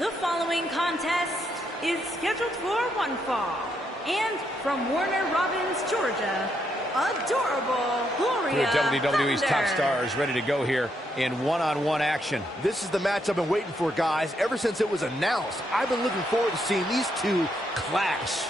The following contest is scheduled for one fall. And from Warner Robins, Georgia, adorable Gloria WWE's Thunder. top stars ready to go here in one-on-one action. This is the match I've been waiting for, guys. Ever since it was announced, I've been looking forward to seeing these two clash.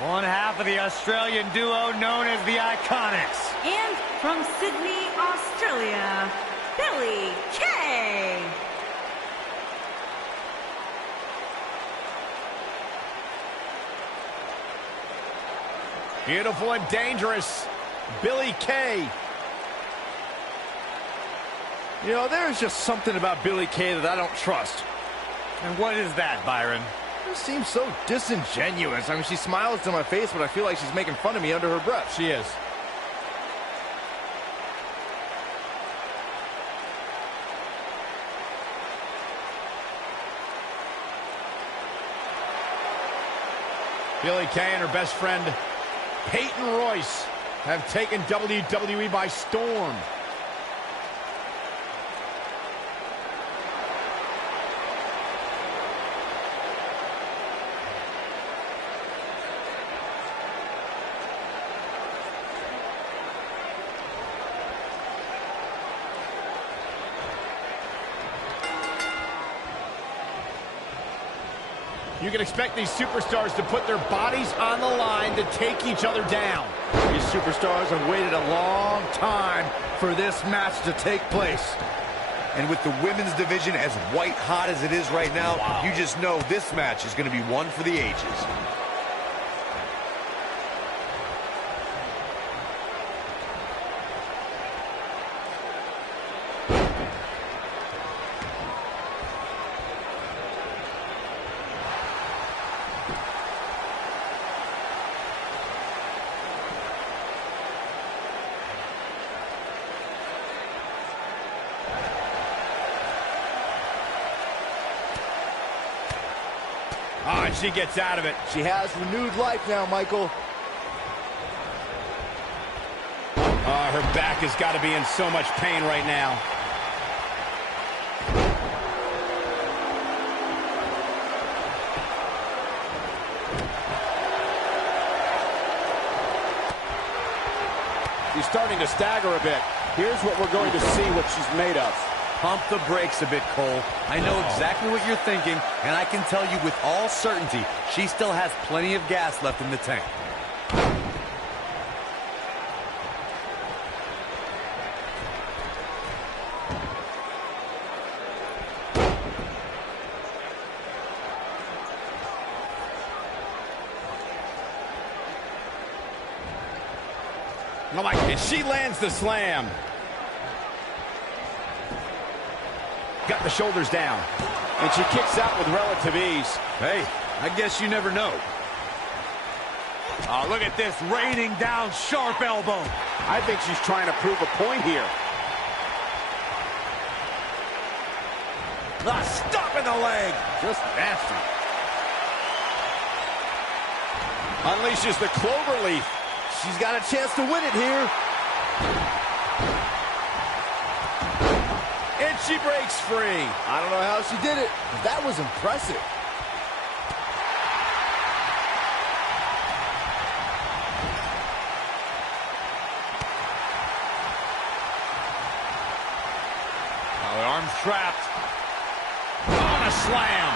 One half of the Australian duo known as the Iconics. And from Sydney, Australia, Billie Kay. Beautiful and dangerous, Billie Kay. You know, there's just something about Billie Kay that I don't trust. And what is that, Byron? She seems so disingenuous. I mean, she smiles to my face, but I feel like she's making fun of me under her breath. She is. Billie Kay and her best friend, Peyton Royce, have taken WWE by storm. You can expect these superstars to put their bodies on the line to take each other down. These superstars have waited a long time for this match to take place. And with the women's division as white hot as it is right now, you just know this match is going to be one for the ages. Oh, and she gets out of it. She has renewed life now, Michael. Her back has got to be in so much pain right now. She's starting to stagger a bit. Here's what we're going to see what she's made of. Pump the brakes a bit, Cole. I know exactly what you're thinking, and I can tell you with all certainty, she still has plenty of gas left in the tank. Oh my, and she lands the slam. Got the shoulders down. And she kicks out with relative ease. Hey, I guess you never know. Oh, look at this, raining down sharp elbow. I think she's trying to prove a point here. Stop in the leg. Just nasty. Unleashes the clover leaf. She's got a chance to win it here. And she breaks free. I don't know how she did it, but that was impressive. Oh, the arm's trapped. On a slam.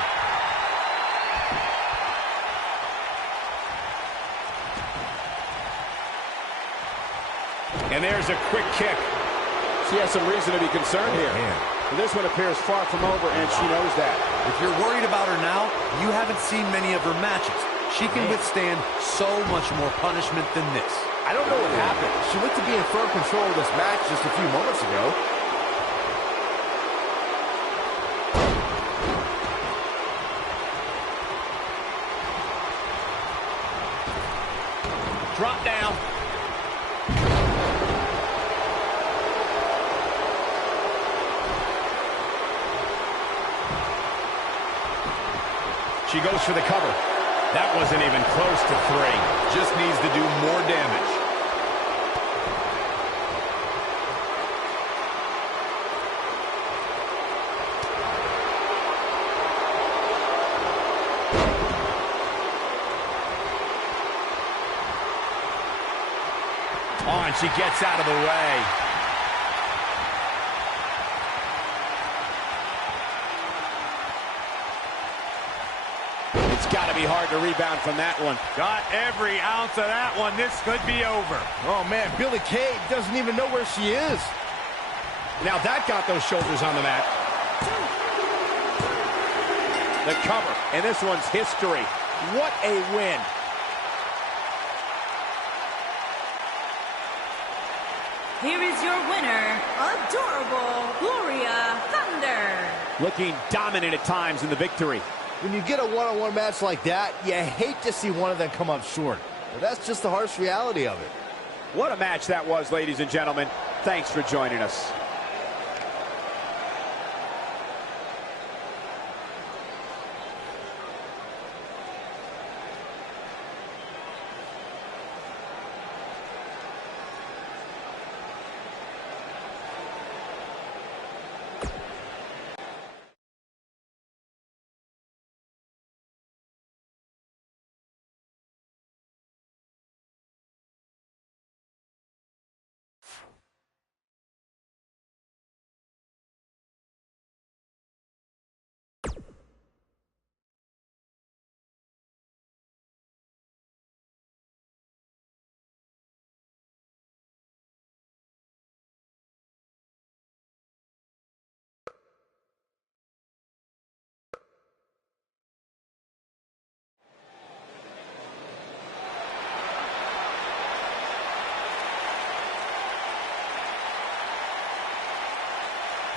And there's a quick kick. She has some reason to be concerned here. This one appears far from over, and she knows that. If you're worried about her now, you haven't seen many of her matches. She can withstand so much more punishment than this. I don't know what happened. She looked to be in firm control of this match just a few moments ago. Drop down. She goes for the cover. That wasn't even close to 3. Just needs to do more damage. Oh, and she gets out of the way. It's got to be hard to rebound from that one. Got every ounce of that one. This could be over. Oh, man, Billie Kay doesn't even know where she is. Now that got those shoulders on the mat. The cover, and this one's history. What a win. Here is your winner, Adorable Gloria Thunder. Looking dominant at times in the victory. When you get a one-on-one match like that, you hate to see one of them come up short. But that's just the harsh reality of it. What a match that was, ladies and gentlemen. Thanks for joining us.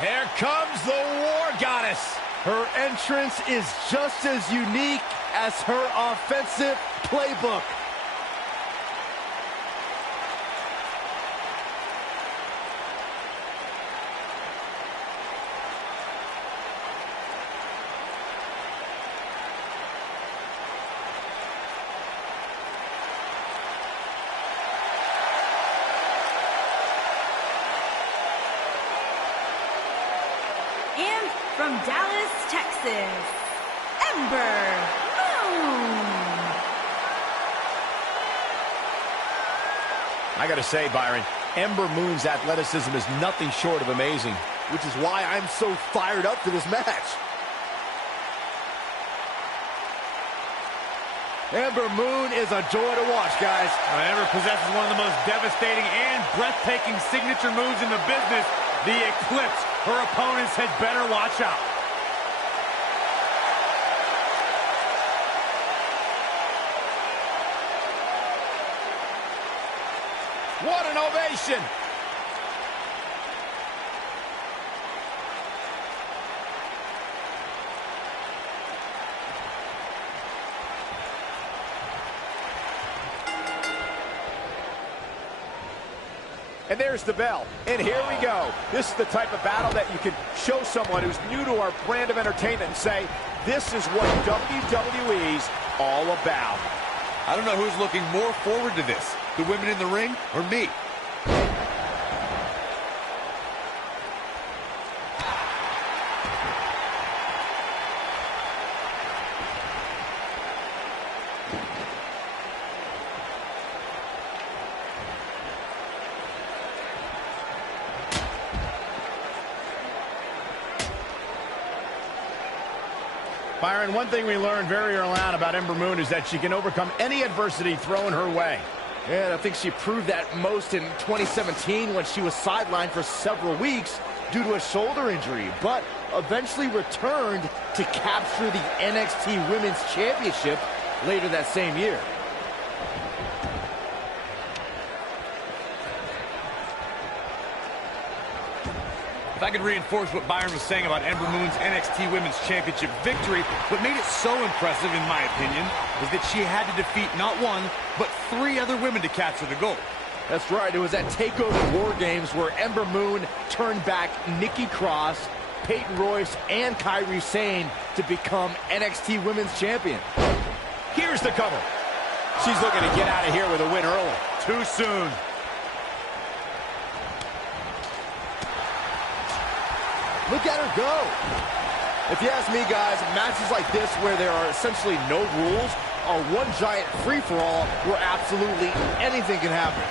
Here comes the War Goddess. Her entrance is just as unique as her offensive playbook. And from Dallas, Texas, Ember Moon. I gotta say, Byron, Ember Moon's athleticism is nothing short of amazing. Which is why I'm so fired up for this match. Ember Moon is a joy to watch, guys. Ember possesses one of the most devastating and breathtaking signature moves in the business, the Eclipse. Her opponents had better watch out. What an ovation! And there's the bell. And here we go. This is the type of battle that you can show someone who's new to our brand of entertainment and say, this is what WWE's all about. I don't know who's looking more forward to this, the women in the ring or me. Byron, one thing we learned very early on about Ember Moon is that she can overcome any adversity thrown her way. And I think she proved that most in 2017 when she was sidelined for several weeks due to a shoulder injury, but eventually returned to capture the NXT Women's Championship later that same year. I could reinforce what Byron was saying about Ember Moon's NXT Women's Championship victory, what made it so impressive, in my opinion, is that she had to defeat not one, but 3 other women to capture the gold. That's right. It was at TakeOver War Games where Ember Moon turned back Nikki Cross, Peyton Royce, and Kairi Sane to become NXT Women's Champion. Here's the cover. She's looking to get out of here with a win early. Too soon. Look at her go. If you ask me, guys, matches like this where there are essentially no rules are one giant free-for-all where absolutely anything can happen.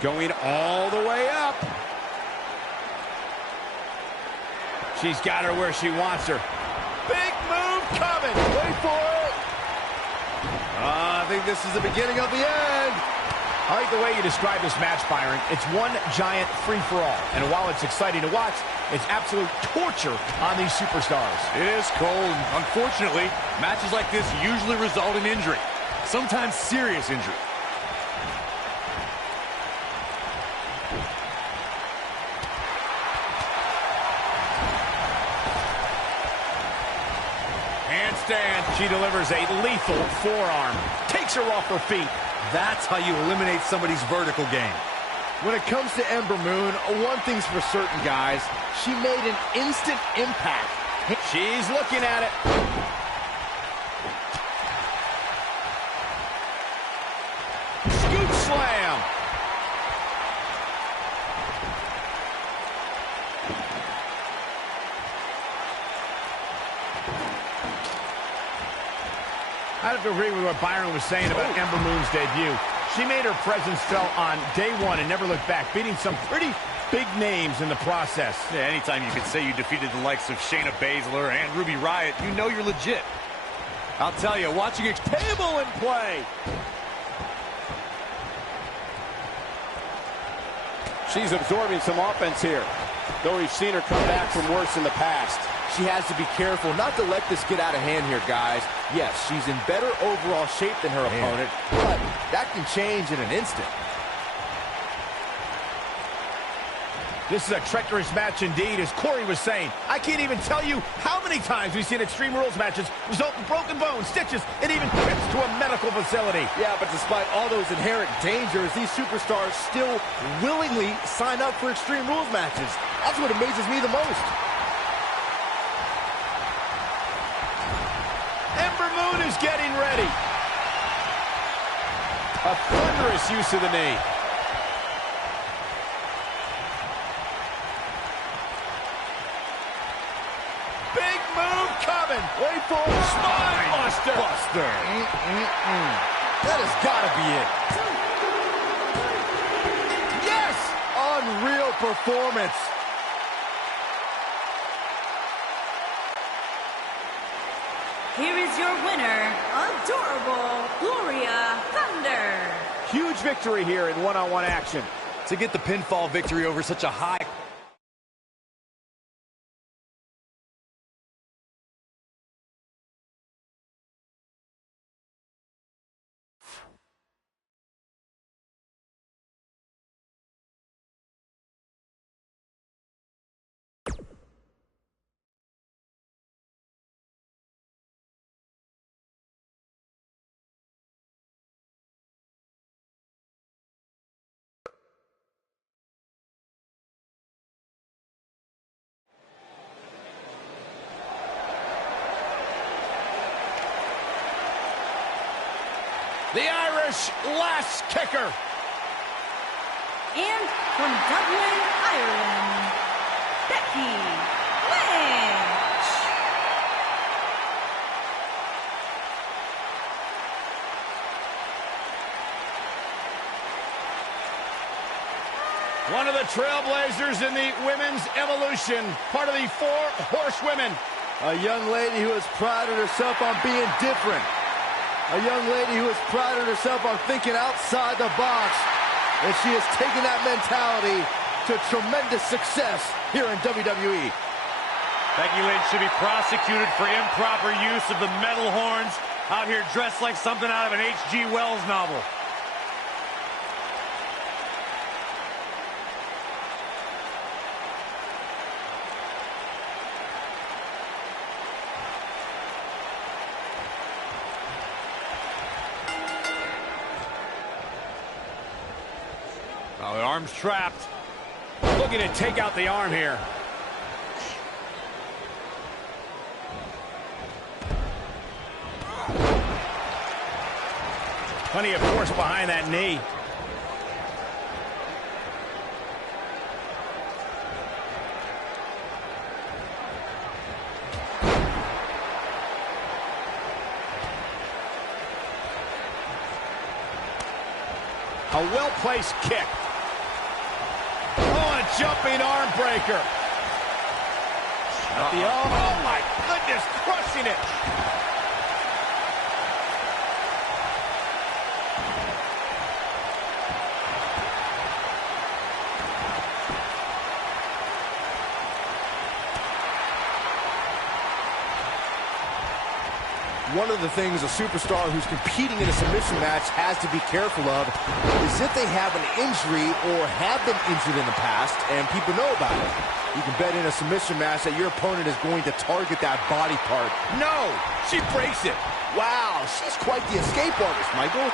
Going all the way up. She's got her where she wants her. Big move coming. Wait for it. I think this is the beginning of the end. I like the way you describe this match, Byron. It's one giant free-for-all. And while it's exciting to watch, it's absolute torture on these superstars. It is, Cole. Unfortunately, matches like this usually result in injury. Sometimes serious injury. Handstand. She delivers a lethal forearm. Takes her off her feet. That's how you eliminate somebody's vertical game. When it comes to Ember Moon, one thing's for certain, guys. She made an instant impact. She's looking at it. Scoop slam. I have to agree with what Byron was saying about Ember Moon's debut. She made her presence felt on day one and never looked back, beating some pretty big names in the process. Yeah, anytime you can say you defeated the likes of Shayna Baszler and Ruby Riott, you know you're legit. I'll tell you, watching a Table in play. She's absorbing some offense here, though we've seen her come back from worse in the past. She has to be careful not to let this get out of hand here, guys. Yes, she's in better overall shape than her opponent, but that can change in an instant. This is a treacherous match indeed, as Corey was saying. I can't even tell you how many times we've seen Extreme Rules matches result in broken bones, stitches, and even trips to a medical facility. Yeah, but despite all those inherent dangers, these superstars still willingly sign up for Extreme Rules matches. That's what amazes me the most. Ember Moon is getting ready. A thunderous use of the knee. Big move coming. Wait for it. Spine buster. That has got to be it. Yes! Unreal performance. Here is your winner, Adorable Gloria Thunder. Huge victory here in one-on-one action. To get the pinfall victory over such a high... The Irish last kicker. And from Dublin, Ireland, Becky Lynch. One of the trailblazers in the women's evolution, part of the 4 horsewomen. A young lady who has prided herself on being different. A young lady who has prided herself on thinking outside the box. And she has taken that mentality to tremendous success here in WWE. Becky Lynch should be prosecuted for improper use of the metal horns, out here dressed like something out of an H.G. Wells novel. Oh, the arm's trapped. Looking to take out the arm here. Plenty of force behind that knee. A well-placed kick. Oh, a jumping arm breaker. Oh, my goodness, crushing it. One of the things a superstar who's competing in a submission match has to be careful of is if they have an injury or have been injured in the past and people know about it. You can bet in a submission match that your opponent is going to target that body part. No, she breaks it. Wow, she's quite the escape artist, Michael.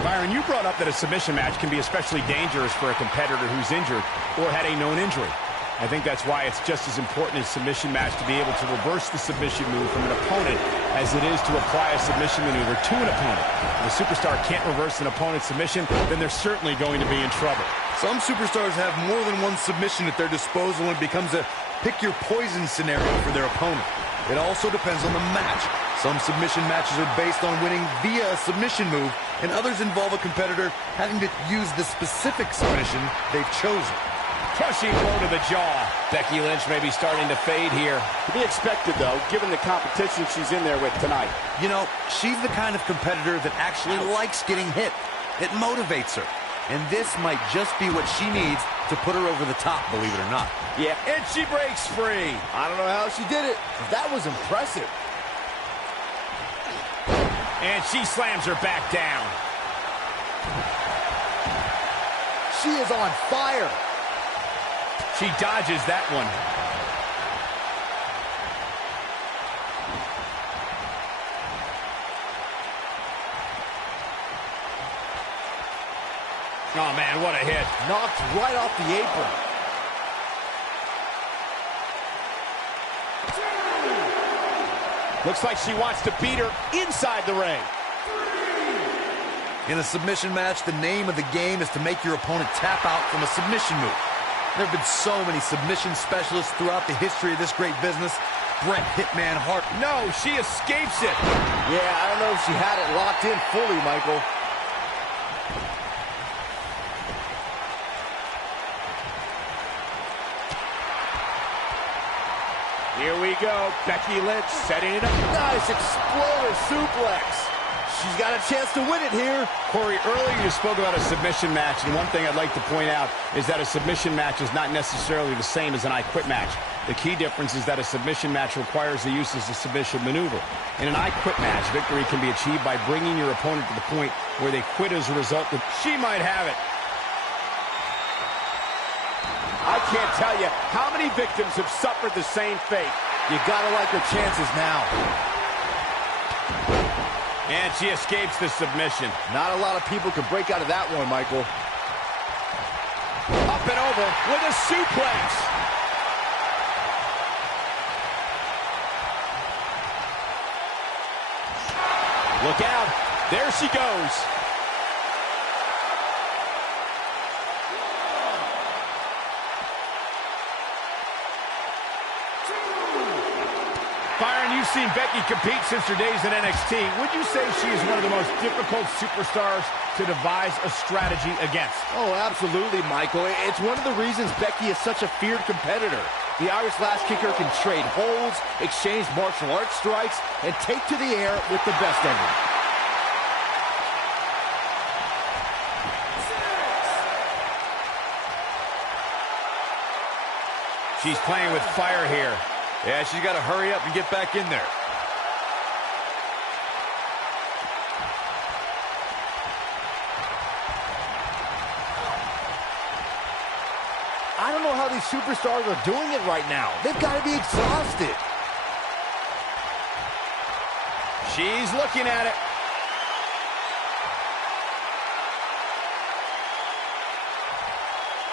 Byron, you brought up that a submission match can be especially dangerous for a competitor who's injured or had a known injury. I think that's why it's just as important in a submission match to be able to reverse the submission move from an opponent as it is to apply a submission maneuver to an opponent. If a superstar can't reverse an opponent's submission, then they're certainly going to be in trouble. Some superstars have more than one submission at their disposal and it becomes a pick-your-poison scenario for their opponent. It also depends on the match. Some submission matches are based on winning via a submission move, and others involve a competitor having to use the specific submission they've chosen. Crushing blow to the jaw. Becky Lynch may be starting to fade here. To be expected, though, given the competition she's in there with tonight. You know, she's the kind of competitor that actually likes getting hit. It motivates her. And this might just be what she needs to put her over the top, believe it or not. Yeah, and she breaks free. I don't know how she did it, but that was impressive. And she slams her back down. She is on fire. She dodges that one. Oh, man, what a hit. Knocked right off the apron. Looks like she wants to beat her inside the ring. In a submission match, the name of the game is to make your opponent tap out from a submission move. There have been so many submission specialists throughout the history of this great business. Bret Hitman Hart. No, she escapes it. Yeah, I don't know if she had it locked in fully, Michael. Here we go. Becky Lynch setting it up. Nice exploder suplex. She's got a chance to win it here. Corey, earlier you spoke about a submission match, and one thing I'd like to point out is that a submission match is not necessarily the same as an I Quit match. The key difference is that a submission match requires the use of a submission maneuver. In an I Quit match, victory can be achieved by bringing your opponent to the point where they quit as a result that she might have it. I can't tell you how many victims have suffered the same fate. You gotta like her chances now. And she escapes the submission. Not a lot of people can break out of that one, Michael. Up and over with a suplex. Look out. There she goes. Byron, you've seen Becky compete since her days in NXT. Would you say she is one of the most difficult superstars to devise a strategy against? Oh, absolutely, Michael. It's one of the reasons Becky is such a feared competitor. The Irish Lash Kicker can trade holds, exchange martial arts strikes, and take to the air with the best of them. She's playing with fire here. Yeah, she's got to hurry up and get back in there. I don't know how these superstars are doing it right now. They've got to be exhausted. She's looking at it.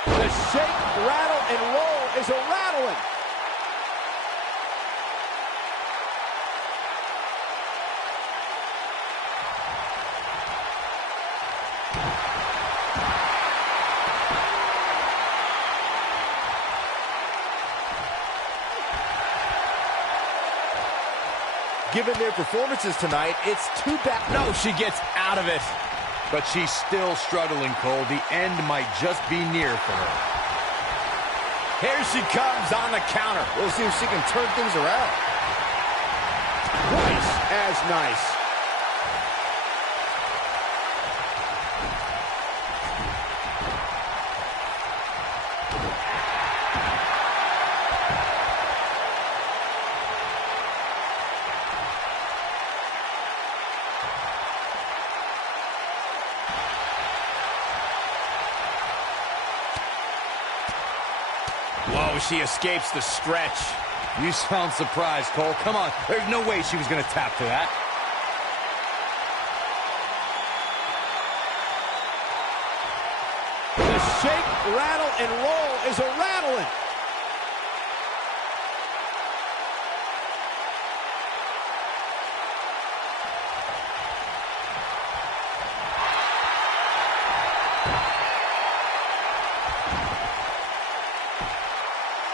The shake, rattle, and roll is a rattling. Given their performances tonight, it's too bad. No, she gets out of it. But she's still struggling, Cole. The end might just be near for her. Here she comes on the counter. We'll see if she can turn things around. Nice as nice. Whoa, she escapes the stretch. You sound surprised, Cole. Come on. There's no way she was going to tap to that. The shake, rattle, and roll is a rattling.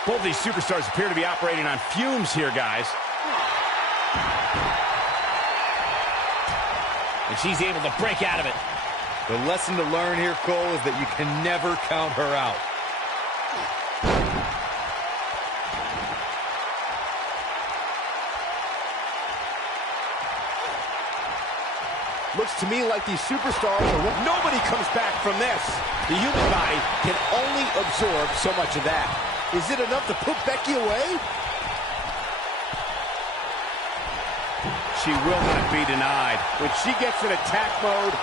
Both these superstars appear to be operating on fumes here, guys. And she's able to break out of it. The lesson to learn here, Cole, is that you can never count her out. Looks to me like these superstars are... Nobody comes back from this. The human body can only absorb so much of that. Is it enough to put Becky away? She will not be denied. When she gets in attack mode,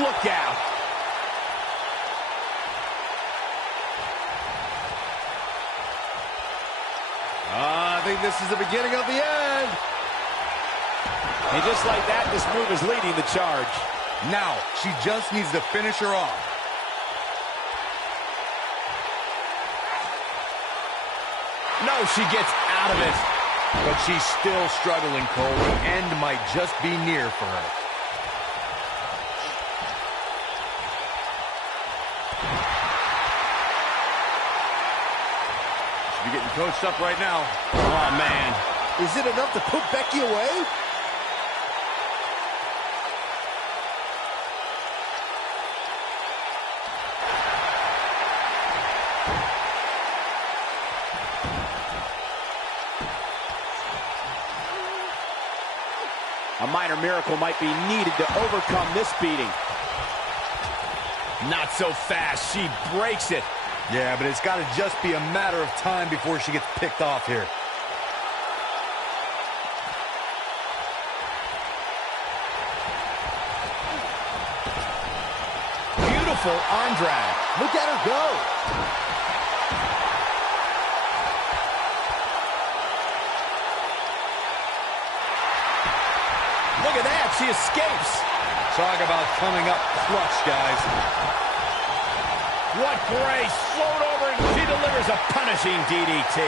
look out. I think this is the beginning of the end. And just like that, this move is leading the charge. Now, she just needs to finish her off. No, she gets out of it. But she's still struggling, Cole. The end might just be near for her. She'll be getting coached up right now. Oh, man. Is it enough to put Becky away? A minor miracle might be needed to overcome this beating. Not so fast. She breaks it. Yeah, but it's got to just be a matter of time before she gets picked off here. Beautiful arm drag. Look at her go. Look at that, she escapes. Talk about coming up clutch, guys. What grace, float over, and she delivers a punishing DDT.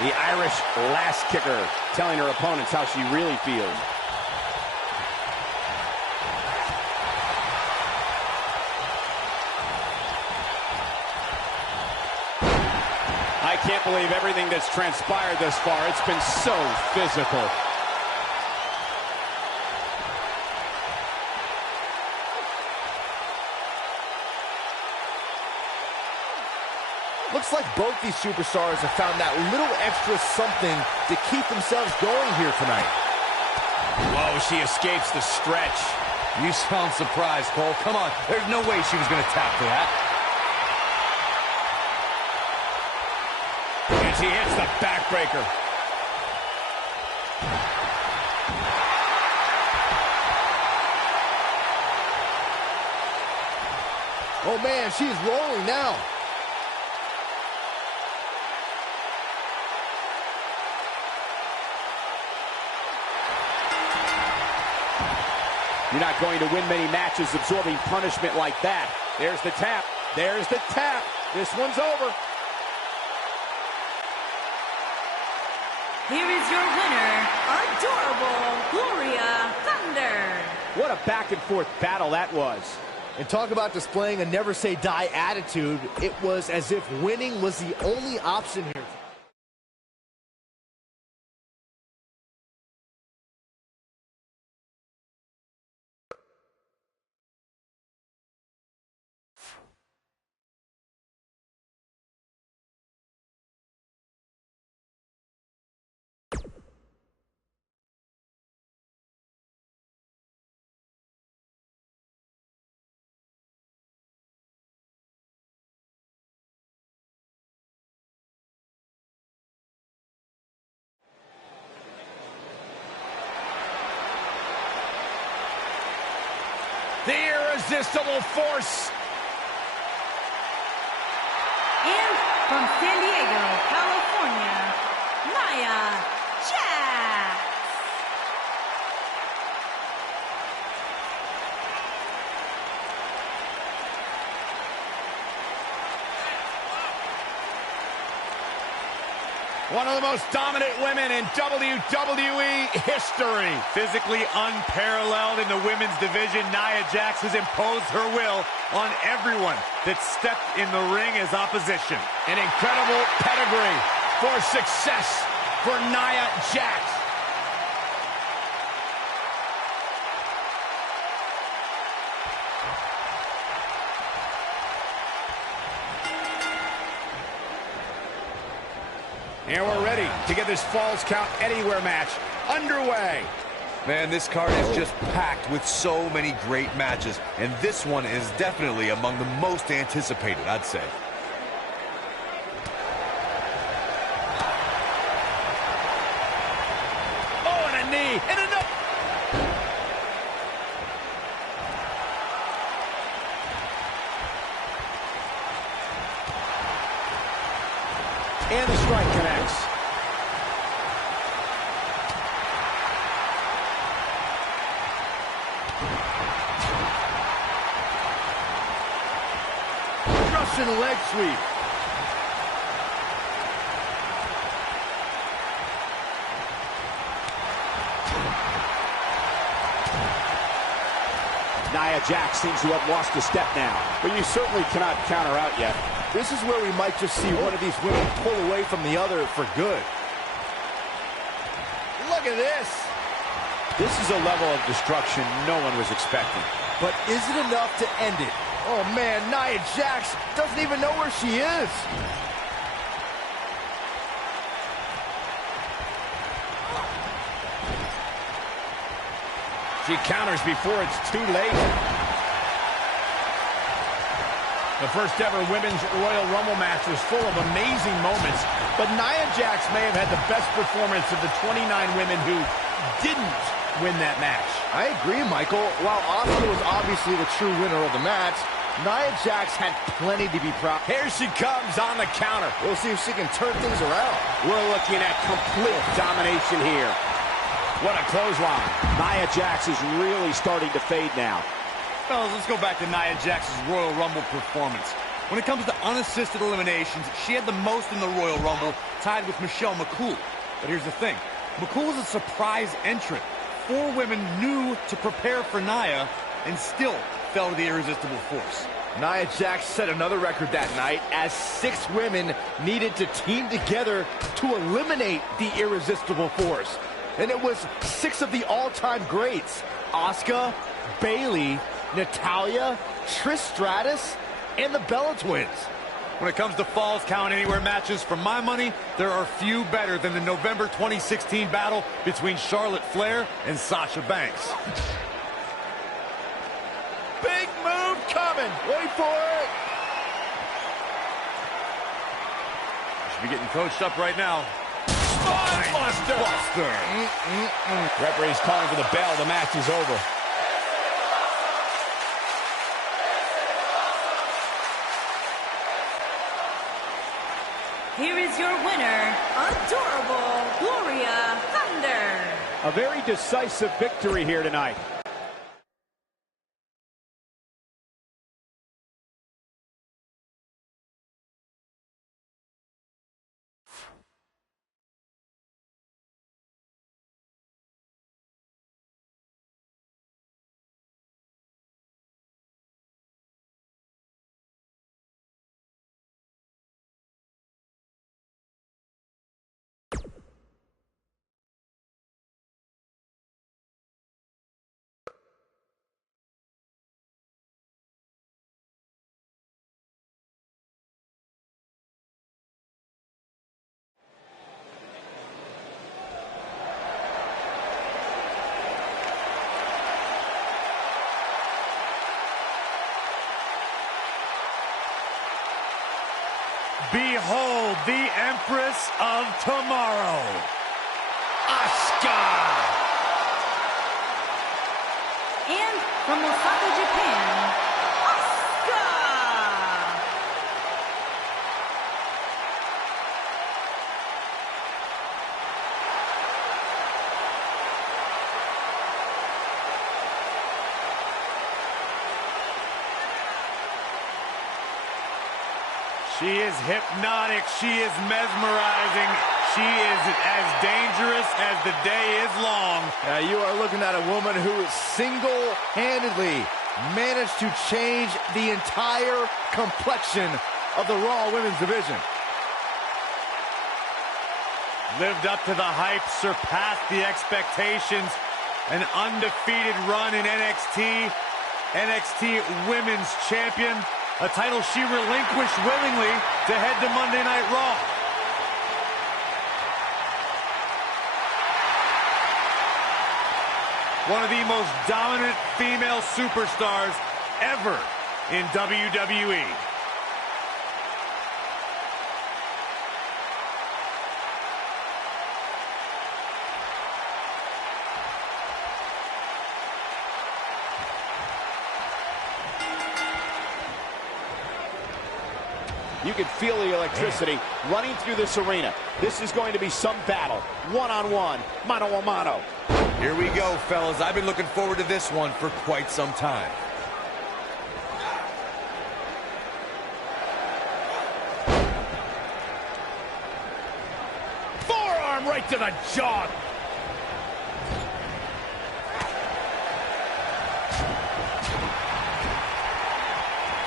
The Irish last kicker, telling her opponents how she really feels. I can't believe everything that's transpired thus far. It's been so physical. Looks like both these superstars have found that little extra something to keep themselves going here tonight. Whoa, she escapes the stretch. You sound surprised, Cole. Come on. There's no way she was going to tap to that. And she hits the backbreaker. Oh, man, she's rolling now. You're not going to win many matches absorbing punishment like that. There's the tap. There's the tap. This one's over. Here is your winner, Adorable Gloria Thunder. What a back-and-forth battle that was. And talk about displaying a never-say-die attitude. It was as if winning was the only option here. The irresistible force. And from San Diego, California, Nia Jax. One of the most dominant women in WWE history. Physically unparalleled in the women's division, Nia Jax has imposed her will on everyone that stepped in the ring as opposition. An incredible pedigree for success for Nia Jax. And we're ready to get this Falls Count Anywhere match underway. Man, this card is just packed with so many great matches, and this one is definitely among the most anticipated, I'd say. Oh, and a knee, and another. And the strike connects. Russian leg sweep. Nia Jax seems to have lost a step now, but you certainly cannot count her out yet. This is where we might just see one of these women pull away from the other for good. Look at this. This is a level of destruction no one was expecting. But is it enough to end it? Oh, man, Nia Jax doesn't even know where she is. She counters before it's too late. The first ever Women's Royal Rumble match was full of amazing moments, but Nia Jax may have had the best performance of the 29 women who didn't win that match. I agree, Michael. While Asuka was obviously the true winner of the match, Nia Jax had plenty to be proud. Here she comes on the counter. We'll see if she can turn things around. We're looking at complete domination here. What a clothesline. Nia Jax is really starting to fade now. Fellas, let's go back to Nia Jax's Royal Rumble performance. When it comes to unassisted eliminations, she had the most in the Royal Rumble, tied with Michelle McCool. But here's the thing. McCool was a surprise entrant. 4 women knew to prepare for Nia and still fell to the irresistible force. Nia Jax set another record that night as 6 women needed to team together to eliminate the irresistible force. And it was 6 of the all-time greats. Asuka, Bayley, Natalya, Trish Stratus, and the Bella Twins. When it comes to Falls Count Anywhere matches, for my money, there are few better than the November 2016 battle between Charlotte Flair and Sasha Banks. Big move coming. Wait for it. Should be getting coached up right now. Buster. Referee's calling for the bell. The match is over. Here is your winner, Adorable Gloria Thunder. A very decisive victory here tonight. Behold the Empress of Tomorrow, Asuka! And from Osaka, Japan, Asuka! She is hypnotic. She is mesmerizing. She is as dangerous as the day is long. You are looking at a woman who single-handedly managed to change the entire complexion of the Raw Women's Division. Lived up to the hype, surpassed the expectations. An undefeated run in NXT. NXT Women's Champion. A title she relinquished willingly to head to Monday Night Raw. One of the most dominant female superstars ever in WWE. You can feel the electricity running through this arena. This is going to be some battle. One-on-one, mano-a-mano. Here we go, fellas. I've been looking forward to this one for quite some time. Forearm right to the jaw.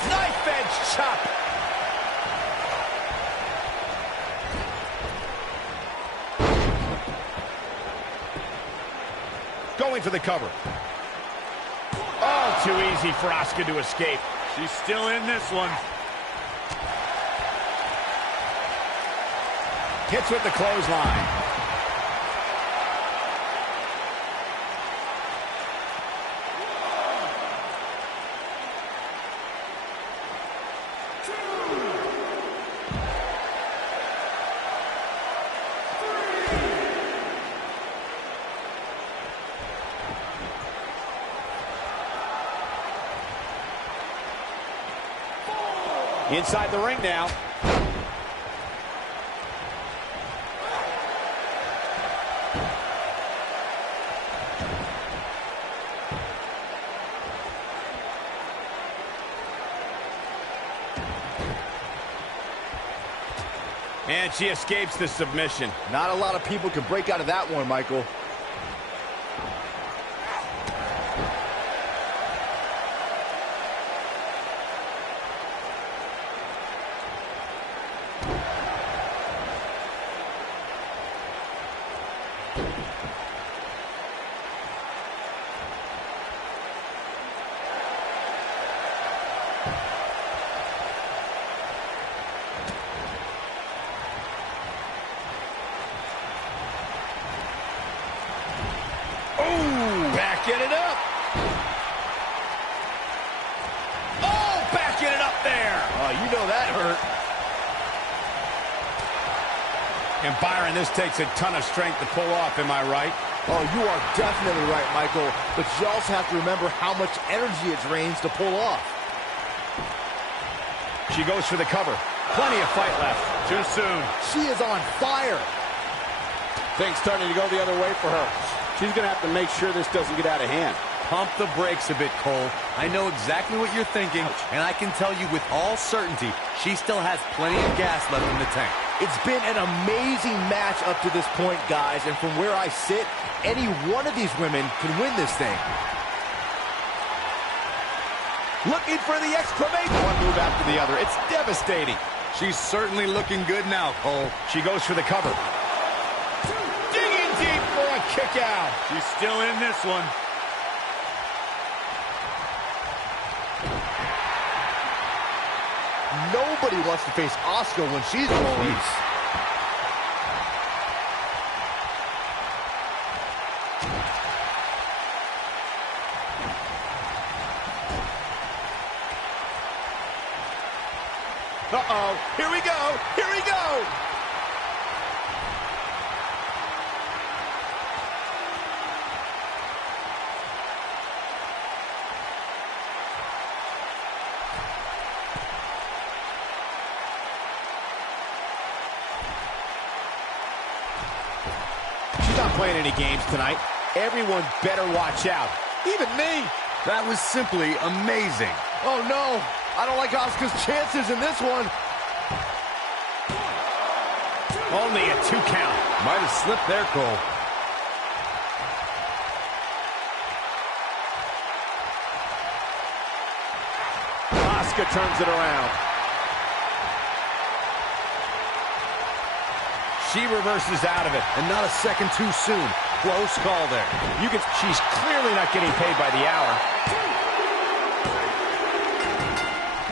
Knife edge chop. Going for the cover. Oh, too easy for Asuka to escape. She's still in this one. Hits with the clothesline. Inside the ring now. And she escapes the submission. Not a lot of people can break out of that one, Michael. Backing it up. Oh, backing it up there. Oh, you know that hurt. And Byron, this takes a ton of strength to pull off, am I right? Oh, you are definitely right, Michael. But you also have to remember how much energy it drains to pull off. She goes for the cover. Plenty of fight left. Too soon. She is on fire. Things starting to go the other way for her. She's going to have to make sure this doesn't get out of hand. Pump the brakes a bit, Cole. I know exactly what you're thinking, and I can tell you with all certainty, she still has plenty of gas left in the tank. It's been an amazing match up to this point, guys, and from where I sit, any one of these women can win this thing. Looking for the exclamation. One move after the other. It's devastating. She's certainly looking good now, Cole. She goes for the cover. Digging deep for a kick out. She's still in this one. Nobody wants to face Asuka when she's rolling. Uh-oh. Here we go. Here we go. She's not playing any games tonight. Everyone better watch out. Even me. That was simply amazing. Oh, no. I don't like Asuka's chances in this one. Only a 2 count. Might have slipped there, Cole. Asuka turns it around. She reverses out of it. And not a second too soon. Close call there. She's clearly not getting paid by the hour.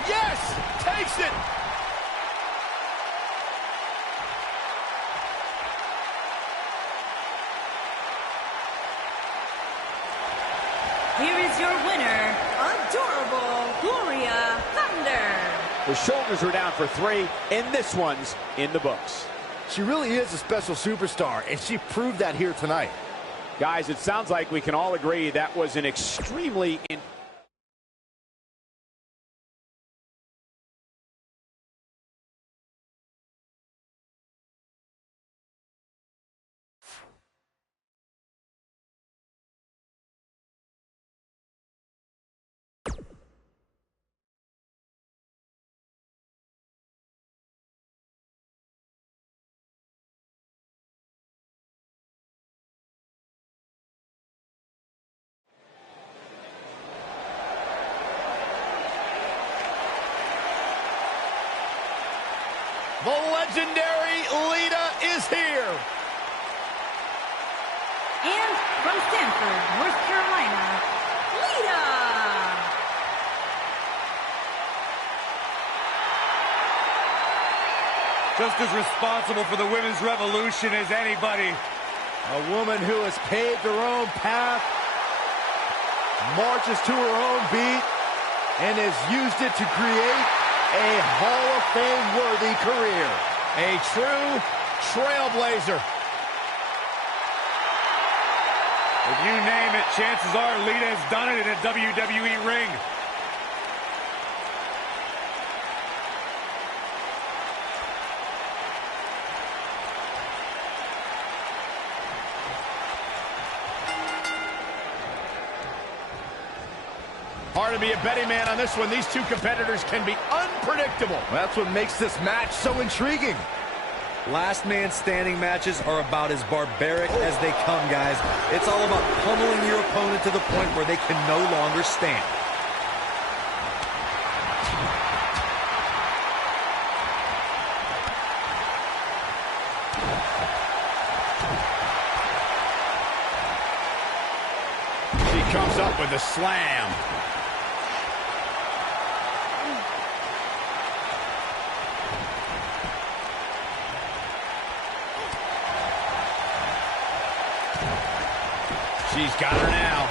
Yes! Takes it! Here is your winner, Adorable Gloria Thunder. The shoulders are down for 3, and this one's in the books. She really is a special superstar, and she proved that here tonight. Guys, it sounds like we can all agree that was an extremely... The legendary Lita is here. And from Stanford, North Carolina, Lita. Just as responsible for the women's revolution as anybody. A woman who has paved her own path, marches to her own beat, and has used it to create a Hall of Fame-worthy career. A true trailblazer. If you name it, chances are Lita has done it in a WWE ring. Hard to be a betting man on this one. These two competitors can be unpredictable. That's what makes this match so intriguing. Last man standing matches are about as barbaric as they come, guys. It's all about pummeling your opponent to the point where they can no longer stand. She comes up with a slam. She's got her now.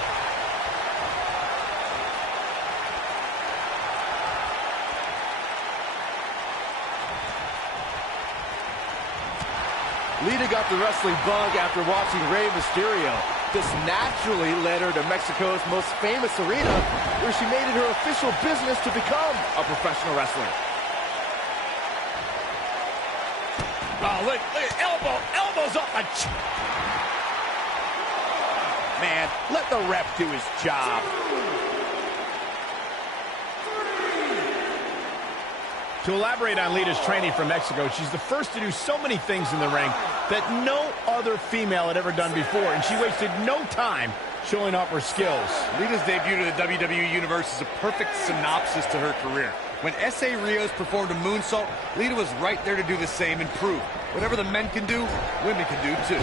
Lita got the wrestling bug after watching Rey Mysterio. This naturally led her to Mexico's most famous arena, where she made it her official business to become a professional wrestler. Oh, look, elbows up the... Man, let the ref do his job. To elaborate on Lita's training from Mexico, she's the first to do so many things in the ring that no other female had ever done before, and she wasted no time showing off her skills. Lita's debut to the WWE Universe is a perfect synopsis to her career. When S.A. Rios performed a moonsault, Lita was right there to do the same and prove whatever the men can do, women can do too.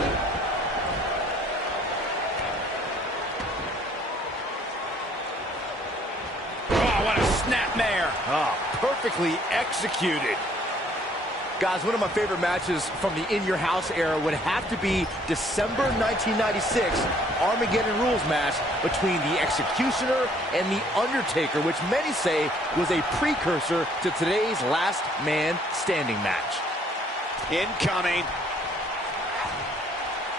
Oh, what a snapmare. Ah, perfectly executed. Guys, one of my favorite matches from the In Your House era would have to be December 1996 Armageddon Rules match between the Executioner and the Undertaker, which many say was a precursor to today's Last Man Standing match. Incoming.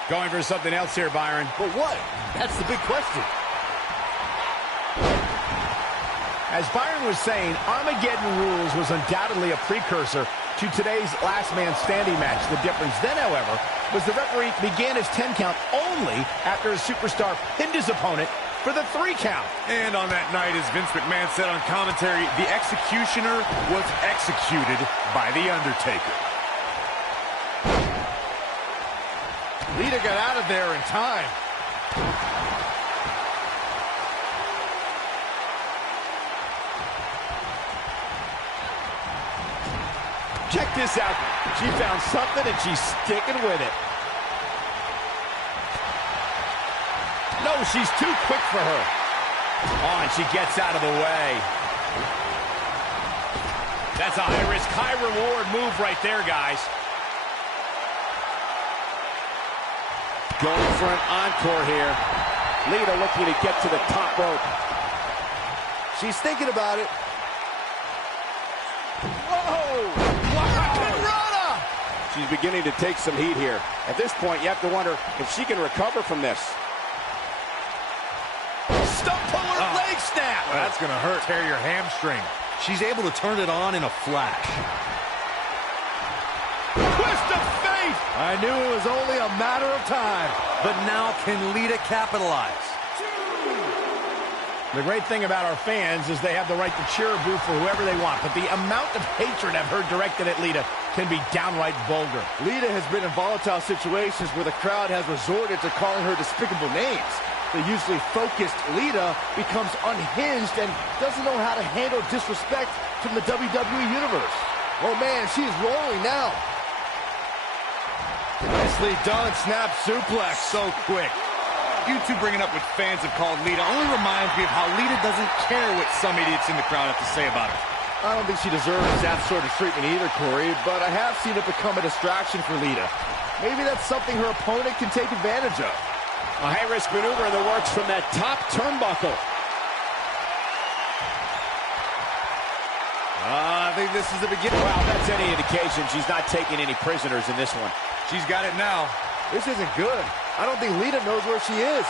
Going for something else here, Byron. But what? That's the big question. As Byron was saying, Armageddon Rules was undoubtedly a precursor to today's Last Man Standing match. The difference then, however, was the referee began his 10 count only after his superstar pinned his opponent for the 3 count. And on that night, as Vince McMahon said on commentary, the Executioner was executed by The Undertaker. Lita got out of there in time. Check this out. She found something and she's sticking with it. No, she's too quick for her. Oh, and she gets out of the way. That's a high-risk, high-reward move right there, guys. Going for an encore here. Lita looking to get to the top rope. She's thinking about it. Whoa! She's beginning to take some heat here. At this point, you have to wonder if she can recover from this. Stump puller, leg snap. Well, that's going to hurt. Tear your hamstring. She's able to turn it on in a flash. Twist of fate. I knew it was only a matter of time. But now can Lita capitalize? The great thing about our fans is they have the right to cheer or boo for whoever they want, but the amount of hatred I've heard directed at Lita can be downright vulgar. Lita has been in volatile situations where the crowd has resorted to calling her despicable names. The usually focused Lita becomes unhinged and doesn't know how to handle disrespect from the WWE Universe. Oh man, she's rolling now. Nicely done. Snap suplex. So quick. You two bringing up what fans have called Lita only reminds me of how Lita doesn't care what some idiots in the crowd have to say about her. I don't think she deserves that sort of treatment either, Corey, but I have seen it become a distraction for Lita. Maybe that's something her opponent can take advantage of. A high-risk maneuver in the works from that top turnbuckle. I think this is the beginning. Well, that's any indication she's not taking any prisoners in this one. She's got it now. This isn't good. I don't think Lita knows where she is.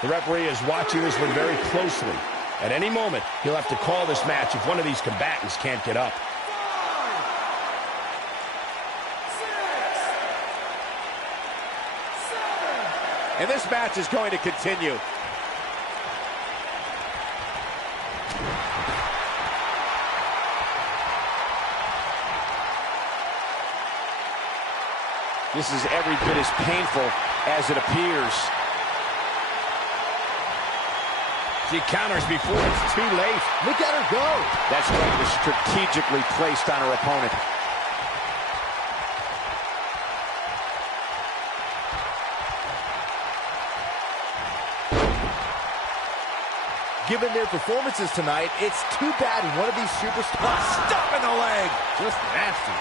The referee is watching this one very closely. At any moment, he'll have to call this match if one of these combatants can't get up. 5, 6, 7. And this match is going to continue. This is every bit as painful as it appears. She counters before it's too late. Look at her go. That strike was strategically placed on her opponent. Given their performances tonight, it's too bad one of these superstars stuck in the leg. Just nasty.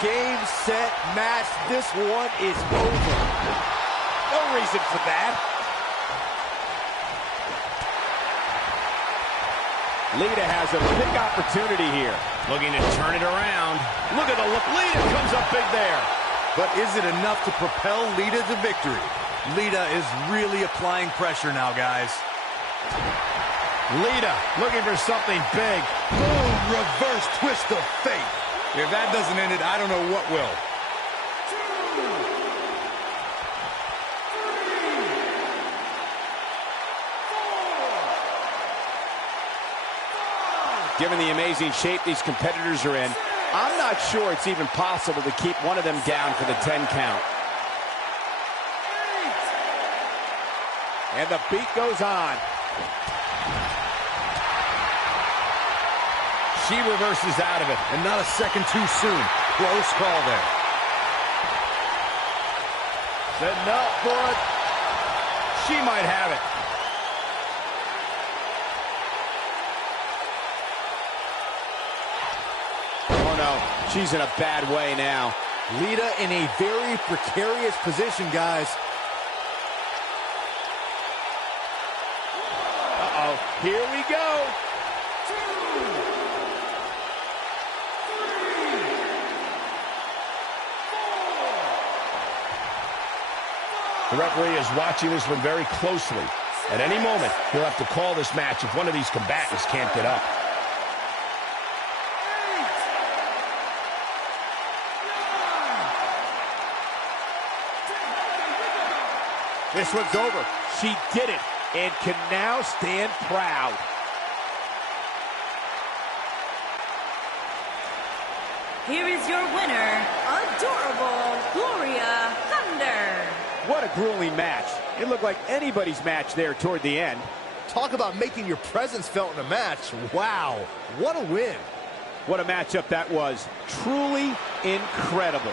Game, set, match. This one is over. No reason for that. Lita has a big opportunity here. Looking to turn it around. Look at the look. Lita comes up big there. But is it enough to propel Lita to victory? Lita is really applying pressure now, guys. Lita looking for something big. Boom, reverse twist of fate. If that doesn't end it, I don't know what will. 2, 3, 4, 5. Given the amazing shape these competitors are in, I'm not sure it's even possible to keep one of them down for the 10 count. 8. And the beat goes on. She reverses out of it. And not a second too soon. Close call there. Setting up for it. She might have it. Oh, no. She's in a bad way now. Lita in a very precarious position, guys. Uh-oh. Here we go. The referee is watching this one very closely. At any moment, he'll have to call this match if one of these combatants can't get up. This one's over. She did it and can now stand proud. Here is your winner, Adorable Gloria Thunder. What a grueling match. It looked like anybody's match there toward the end. Talk about making your presence felt in a match. Wow, what a win. What a matchup that was. Truly incredible.